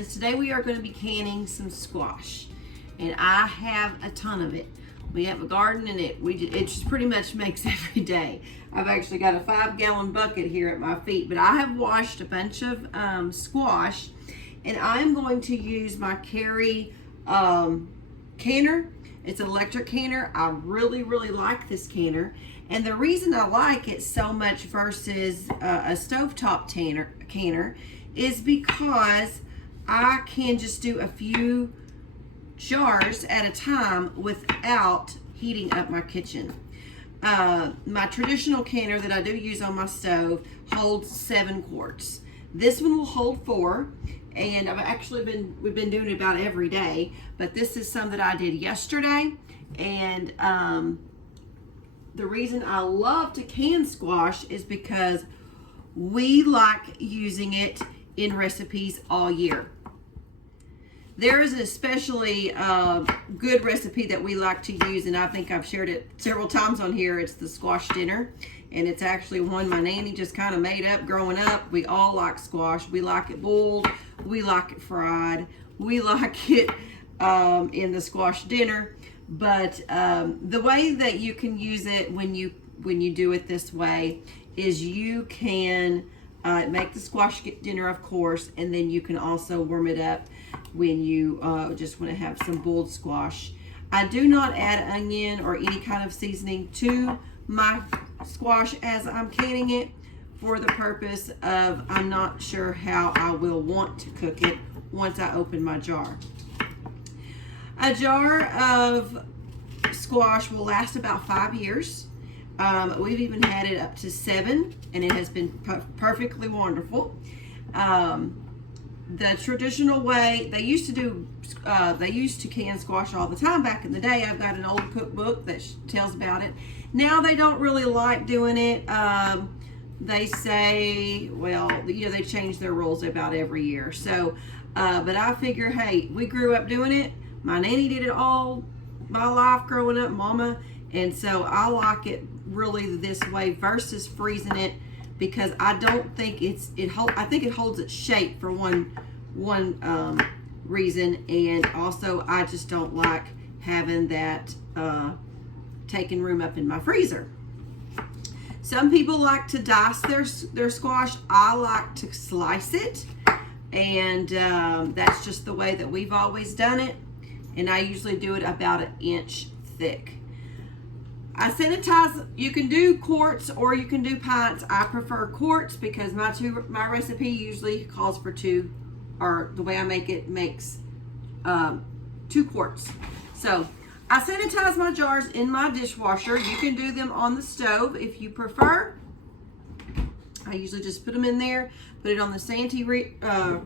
friends. Today we are going to be canning some squash, and I have a ton of it. We have a garden and it just pretty much makes every day. I've actually got a 5-gallon bucket here at my feet, but I have washed a bunch of squash, and I'm going to use my Carey canner. It's an electric canner. I really like this canner, and the reason I like it so much versus a stovetop canner is because I can just do a few jars at a time without heating up my kitchen. My traditional canner that I do use on my stove holds 7 quarts. This one will hold 4, and we've been doing it about every day, but this is some that I did yesterday. And the reason I love to can squash is because we like using it in recipes all year. There is an especially good recipe that we like to use, and I think I've shared it several times on here. It's the squash dinner, and it's actually one my nanny just kind of made up growing up. We all like squash. We like it boiled. We like it fried. We like it in the squash dinner. But the way that you can use it when you do it this way is you can make the squash dinner, of course, and then you can also warm it up when you just want to have some boiled squash. I do not add onion or any kind of seasoning to my squash as I'm canning it, for the purpose of I'm not sure how I will want to cook it once I open my jar. A jar of squash will last about 5 years. We've even had it up to 7, and it has been perfectly wonderful. The traditional way they used to can squash all the time back in the day. I've got an old cookbook that tells about it. Now they don't really like doing it. They say, well, they change their rules about every year. So, but I figure, hey, we grew up doing it. My nanny did it all my life growing up, mama, and so I like it really this way versus freezing it, because I don't think I think it holds its shape for one reason, and also I just don't like having that taking room up in my freezer. Some people like to dice their squash. I like to slice it, and that's just the way that we've always done it, and I usually do it about 1 inch thick. I sanitize. You can do quarts or you can do pints. I prefer quarts because my recipe usually calls for 2, or the way I make it makes 2 quarts. So I sanitize my jars in my dishwasher. You can do them on the stove if you prefer. I usually just put them in there, put it on the Santee. Actually,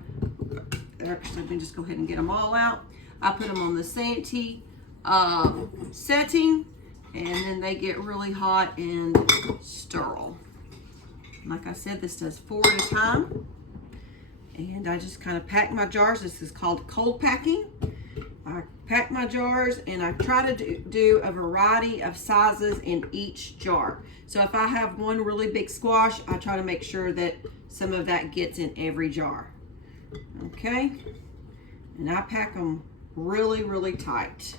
let me just go ahead and get them all out. I put them on the Santee setting, and then they get really hot and sterile. Like I said, this does 4 at a time. And I just kind of pack my jars. This is called cold packing. I pack my jars, and I try to do a variety of sizes in each jar. So if I have one really big squash, I try to make sure that some of that gets in every jar. Okay? And I pack them really tight,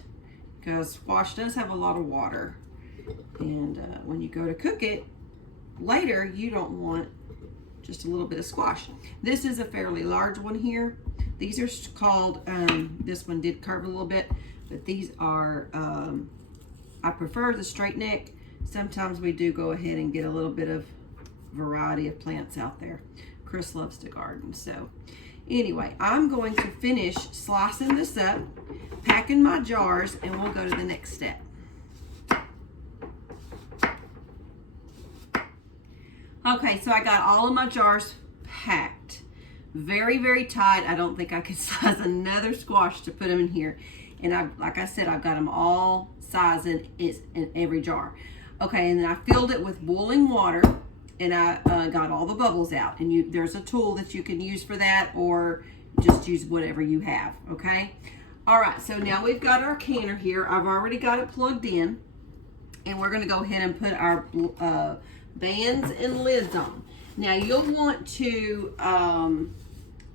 because squash does have a lot of water, and when you go to cook it later, you don't want just a little bit of squash. This is a fairly large one here. These are called, this one did curve a little bit, but these are, I prefer the straight neck. Sometimes we do go ahead and get a little bit of variety of plants out there. Chris loves to garden, so anyway, I'm going to finish slicing this up, packing my jars, and we'll go to the next step. Okay, so I got all of my jars packed. Very tight. I don't think I could size another squash to put them in here. And like I said, I've got them all sizing in every jar. Okay, and then I filled it with boiling water, and I got all the bubbles out. And there's a tool that you can use for that, or just use whatever you have, okay? All right, so now we've got our canner here. I've already got it plugged in, and we're gonna go ahead and put our bands and lids on. Now you'll want to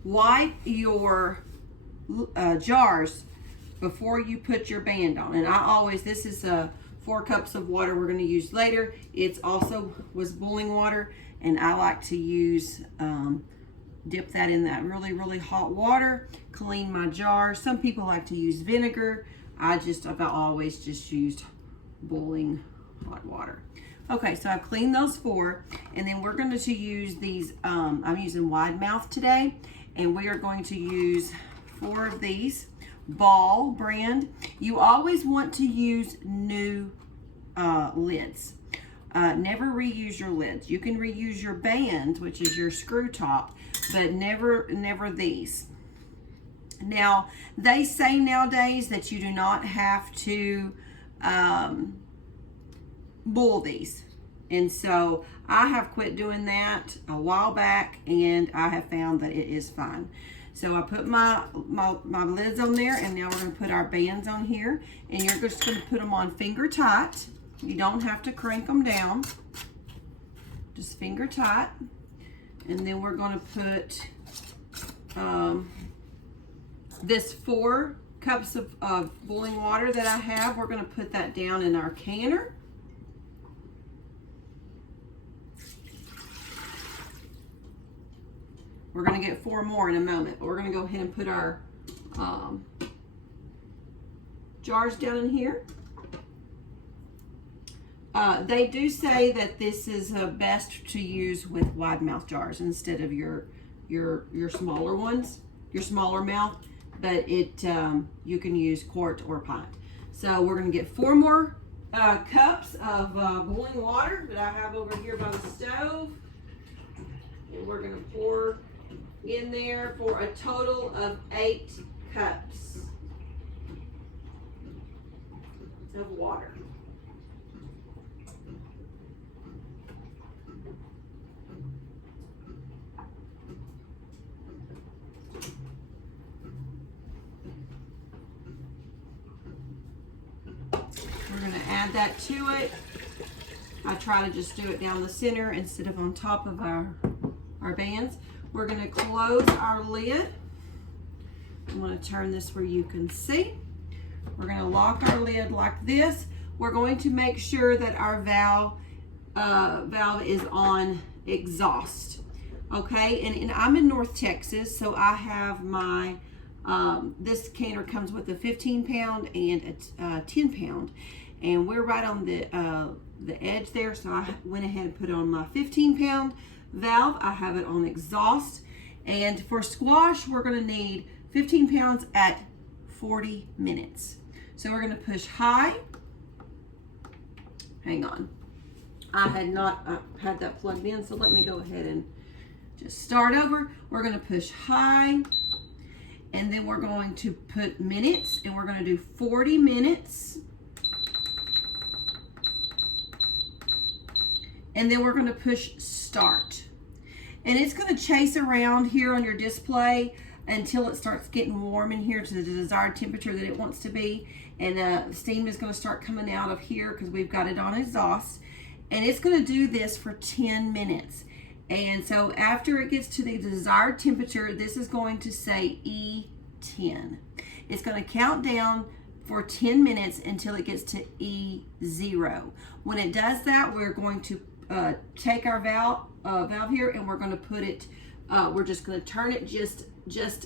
wipe your jars before you put your band on. And I always, this is 4 cups of water we're going to use later. It's also was boiling water, and I like to use dip that in that really hot water, clean my jar. Some people like to use vinegar. I've always just used boiling hot water. Okay, so I've cleaned those 4, and then we're going to use these. I'm using Wide Mouth today, and we are going to use 4 of these. Ball brand. You always want to use new lids. Never reuse your lids. You can reuse your band, which is your screw top, but never these. Now, they say nowadays that you do not have to boil these. And so I have quit doing that a while back, and I have found that it is fine. So I put my lids on there, and now we're going to put our bands on here, and you're just going to put them on finger tight. You don't have to crank them down, just finger tight. And then we're going to put this 4 cups of boiling water that I have. We're going to put that down in our canner. We're going to get 4 more in a moment, but we're going to go ahead and put our jars down in here. They do say that this is best to use with wide mouth jars instead of your smaller ones, your smaller mouth, but you can use quart or pint. So we're going to get 4 more cups of boiling water that I have over here by the stove, and we're going to pour in there for a total of 8 cups of water. We're going to add that to it. I try to just do it down the center instead of on top of our bands. We're going to close our lid. I'm going to turn this where you can see. We're going to lock our lid like this. We're going to make sure that our valve is on exhaust. Okay, and I'm in North Texas, so I have my, this canner comes with a 15-pound and a 10-pound. And we're right on the edge there, so I went ahead and put on my 15-pound valve. I have it on exhaust, and for squash we're going to need 15 pounds at 40 minutes. So we're going to push high. Hang on, I had not had that plugged in, so let me go ahead and just start over. We're going to push high, and then we're going to put minutes, and we're going to do 40 minutes. And then we're going to push start. And it's going to chase around here on your display until it starts getting warm in here to the desired temperature that it wants to be. And steam is going to start coming out of here because we've got it on exhaust. And it's going to do this for 10 minutes. And so after it gets to the desired temperature, this is going to say E10. It's going to count down for 10 minutes until it gets to E0. When it does that, we're going to take our valve here, and we're going to put it, we're just going to turn it just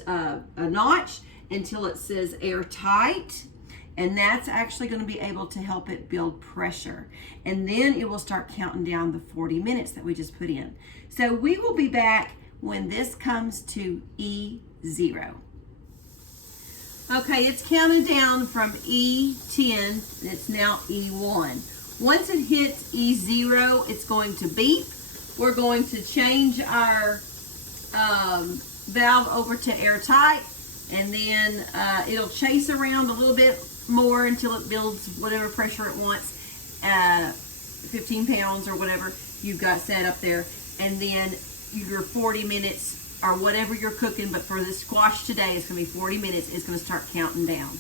a notch until it says airtight, and that's actually going to be able to help it build pressure. And then it will start counting down the 40 minutes that we just put in. So we will be back when this comes to E0. Okay, it's counted down from E10, and it's now E1. Once it hits E0, it's going to beep. We're going to change our valve over to airtight, and then it'll chase around a little bit more until it builds whatever pressure it wants, 15 pounds or whatever you've got set up there. And then your 40 minutes or whatever you're cooking, but for the squash today, it's going to be 40 minutes. It's going to start counting down.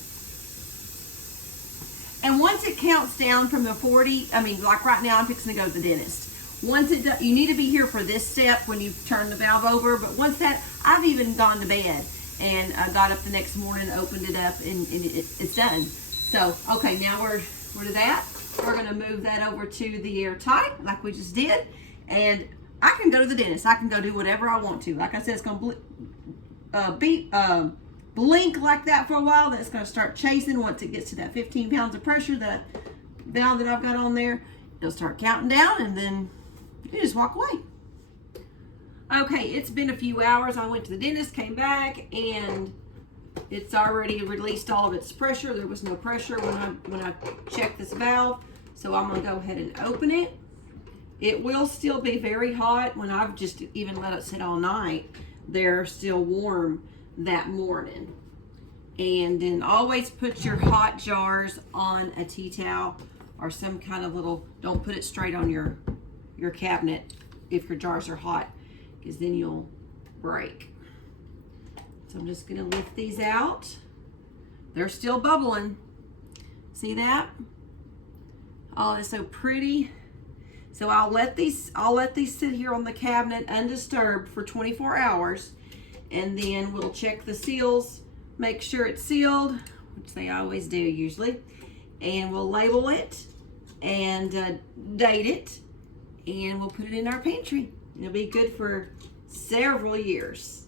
And once it counts down from the 40, like right now I'm fixing to go to the dentist. Once it does, you need to be here for this step when you turn the valve over, but once that, I've even gone to bed And I got up the next morning, opened it up, and it's done. So, okay, now we're to that. We're gonna move that over to the airtight, like we just did. And I can go to the dentist. I can go do whatever I want to. Like I said, it's gonna blink like that for a while. Then it's gonna start chasing once it gets to that 15 pounds of pressure, that valve that I've got on there. It'll start counting down, and then you just walk away. Okay, it's been a few hours. I went to the dentist, came back, and it's already released all of its pressure. There was no pressure when I checked this valve. So I'm gonna go ahead and open it. It will still be very hot. When I've just even let it sit all night, they're still warm that morning. And then always put your hot jars on a tea towel or some kind of little, don't put it straight on your cabinet if your jars are hot, because then you'll break. So I'm just gonna lift these out. They're still bubbling. See that? Oh, it's so pretty. So I'll let these sit here on the cabinet undisturbed for 24 hours, and then we'll check the seals, make sure it's sealed, which they always do usually, and we'll label it and date it, and we'll put it in our pantry. It'll be good for several years.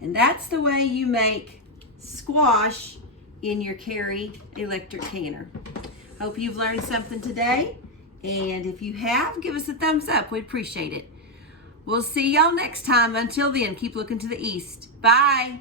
And that's the way you make squash in your Carey electric canner. Hope you've learned something today. And if you have, give us a thumbs up. We'd appreciate it. We'll see y'all next time. Until then, keep looking to the east. Bye.